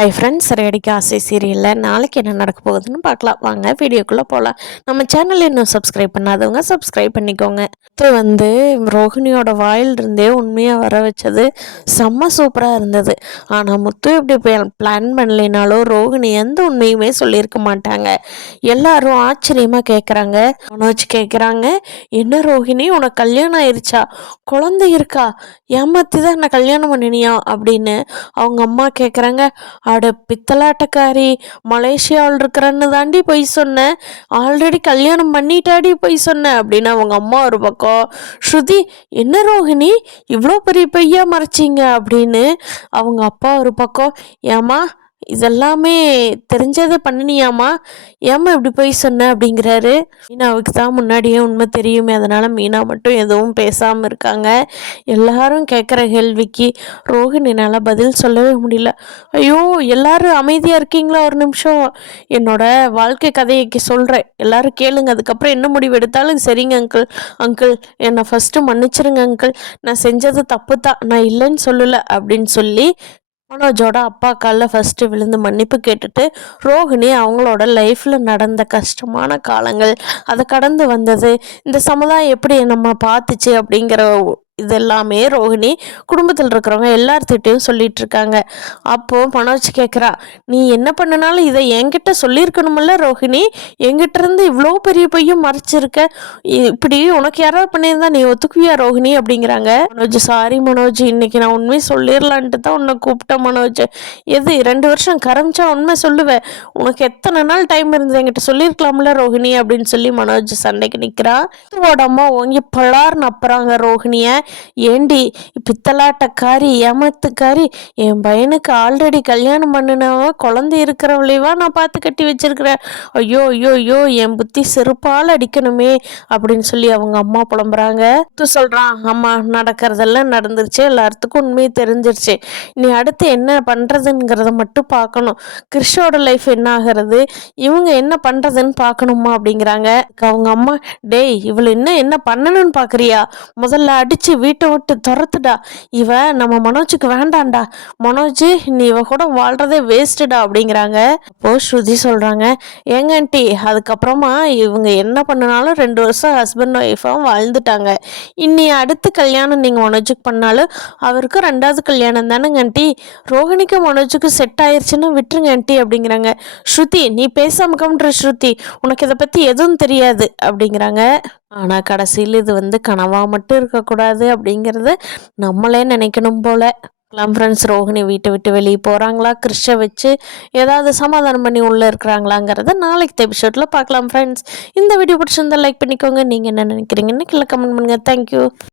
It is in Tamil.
ஹாய் ஃப்ரெண்ட்ஸ், சிறையடிக்க ஆசை சீரியலில் நாளைக்கு என்ன நடக்க போகுதுன்னு பார்க்கலாம். வாங்க வீடியோக்குள்ளே போகலாம். நம்ம சேனல் இன்னும் சப்ஸ்கிரைப் பண்ணாதவங்க சப்ஸ்கிரைப் பண்ணிக்கோங்க. இது ரோஹிணியோட வாயிலிருந்தே உண்மையாக வர வச்சது செம்ம சூப்பராக இருந்தது. ஆனால் முத்து இப்படி பிளான் பண்ணலினாலும் ரோஹிணி எந்த உண்மையுமே சொல்லியிருக்க மாட்டாங்க. எல்லாரும் ஆச்சரியமாக கேட்குறாங்க. மனோஜ் கேட்குறாங்க, என்ன ரோஹிணி உனக்கு கல்யாணம் ஆயிடுச்சா, குழந்தை இருக்கா, ஏமாத்தி தான் என்ன கல்யாணம் பண்ணினியா அப்படின்னு அவங்க அம்மா கேட்குறாங்க. அட பித்தலாட்டக்காரி, மலேசியாவில் இருக்கிறன்னு தாண்டி போய் சொன்னேன், ஆல்ரெடி கல்யாணம் பண்ணிட்டாடி போய் சொன்னேன் அப்படின்னு அவங்க அம்மா ஒரு பக்கம், ஸ்ருதி என்ன ரோஹிணி இவ்வளோ பெரிய பையா மறைச்சிங்க அப்படின்னு அவங்க அப்பா ஒரு பக்கம், ஏமா இதெல்லாமே தெரிஞ்சதை பண்ணினியாமா, ஏமா இப்படி போய் சொன்ன அப்படிங்கிறாரு. மீனாவுக்கு தான் முன்னாடியே உண்மை தெரியுமே, அதனால் மீனா மட்டும் எதுவும் பேசாமல் இருக்காங்க. எல்லாரும் கேட்குற கேள்விக்கு ரோஹிணினால் பதில் சொல்லவே முடியல. ஐயோ எல்லாரும் அமைதியாக இருக்கீங்களா, ஒரு நிமிஷம் என்னோட வாழ்க்கை கதைக்கு சொல்கிறேன், எல்லாரும் கேளுங்க, அதுக்கப்புறம் என்ன முடிவு எடுத்தாலும் சரிங்க அங்கிள். அங்கிள் என்னை ஃபஸ்ட்டு மன்னிச்சிருங்க அங்கிள், நான் செஞ்சது தப்பு தான், நான் இல்லைன்னு சொல்லலை அப்படின்னு சொல்லி மனோஜோட அப்பா காலில் ஃபஸ்ட்டு விழுந்து மன்னிப்பு கேட்டுட்டு ரோஹிணி அவங்களோட லைஃப்பில் நடந்த கஷ்டமான காலங்கள், அதை கடந்து வந்தது, இந்த சமுதாயம் எப்படி நம்ம பார்த்துச்சு அப்படிங்கிற இதெல்லாமே ரோஹிணி குடும்பத்தில் இருக்கிறவங்க எல்லார்த்திட்டையும் சொல்லிட்டு இருக்காங்க. அப்போது மனோஜ் கேட்குறா, நீ என்ன பண்ணினாலும் இதை என்கிட்ட சொல்லியிருக்கணுமில்ல ரோஹிணி, என்கிட்ட இருந்து இவ்வளோ பெரிய பையன் மறைச்சிருக்க, இப்படி உனக்கு யாராவது பண்ணியிருந்தா நீ ஒத்துக்குவியா ரோஹிணி அப்படிங்கிறாங்க. மனோஜ் சாரி மனோஜ், இன்னைக்கு நான் உண்மை சொல்லிடலான்ட்டு தான் உன்னை கூப்பிட்டேன் மனோஜ், எது 2 வருஷம் கரைஞ்சா உண்மை சொல்லுவேன், உனக்கு எத்தனை நாள் டைம் இருந்தது என்கிட்ட சொல்லியிருக்கலாம்ல ரோஹிணி அப்படின்னு சொல்லி மனோஜ் சண்டைக்கு நிற்கிறா. அம்மா ஓங்கி பலார்னு அப்புறாங்க ரோஹிணியை, ஏண்டி பித்தலாட்டக்காரி, ஏமாத்துக்காரி, என் பையனுக்கு ஆல்ரெடி கல்யாணம் பண்ணினவ குழந்தை இருக்கிறவளைவா நான் பார்த்து கட்டி வச்சிருக்கிறேன், ஐயோ ஐயோ ஐயோ என் புத்தி செருப்பால் அடிக்கணுமே அப்படின்னு சொல்லி அவங்க அம்மா புலம்புறாங்க. சொல்கிறான், அம்மா நடக்கிறதெல்லாம் நடந்துருச்சு, எல்லாத்துக்கும் உண்மையை தெரிஞ்சிருச்சு, நீ அடுத்து என்ன பண்ணுறதுங்கிறத மட்டும் பார்க்கணும், கிறிஷோட லைஃப் என்ன ஆகிறது, இவங்க என்ன பண்ணுறதுன்னு பார்க்கணுமா அப்படிங்கிறாங்க. அவங்க அம்மா, டேய் இவளை இன்னும் என்ன பண்ணணும்னு பார்க்குறியா, முதல்ல அடித்து வீட்டை விட்டு துரத்துடா, இவ நம்ம மனோஜுக்கு வேண்டாண்டா, மனோஜ் நீ இவ கூட வாழ்றதே வேஸ்ட்டுடா அப்படிங்கிறாங்க. அப்போ ஸ்ருதி சொல்கிறாங்க, ஏங்க ஆண்டி அதுக்கப்புறமா இவங்க என்ன பண்ணினாலும் 2 வருஷம் ஹஸ்பண்ட் ஒய்ஃபாக வாழ்ந்துட்டாங்க, இன்னி அடுத்த கல்யாணம் நீங்கள் மனோஜுக்கு பண்ணாலும் அவருக்கு 2வது கல்யாணம் தானேங்க ஆண்டி, ரோஹிணிக்கு மனோஜுக்கு செட் ஆயிடுச்சுன்னு விட்டுருங்க ஆண்டி அப்படிங்கிறாங்க. ஸ்ருதி நீ பேசாம கம்ன்ற ஸ்ருதி, உனக்கு இதை பற்றி எதுவும் தெரியாது அப்படிங்கிறாங்க. ஆனால் கடைசியில் இது கனவாக மட்டும் இருக்கக்கூடாது அப்படிங்கிறது நம்மளே நினைக்கணும் போல. ஃப்ரெண்ட்ஸ் ரோஹிணி வீட்டை விட்டு வெளியே போகிறாங்களா, கிறிஷை வச்சு ஏதாவது சமாதானம் பண்ணி உள்ளே இருக்கிறாங்களாங்கிறத நாளைக்கு எபிசோடில் பார்க்கலாம் ஃப்ரெண்ட்ஸ். இந்த வீடியோ பிடிச்சிருந்தா லைக் பண்ணிக்கோங்க, நீங்கள் என்ன நினைக்கிறீங்கன்னு கீழே கமெண்ட் பண்ணுங்கள். தேங்க்யூ.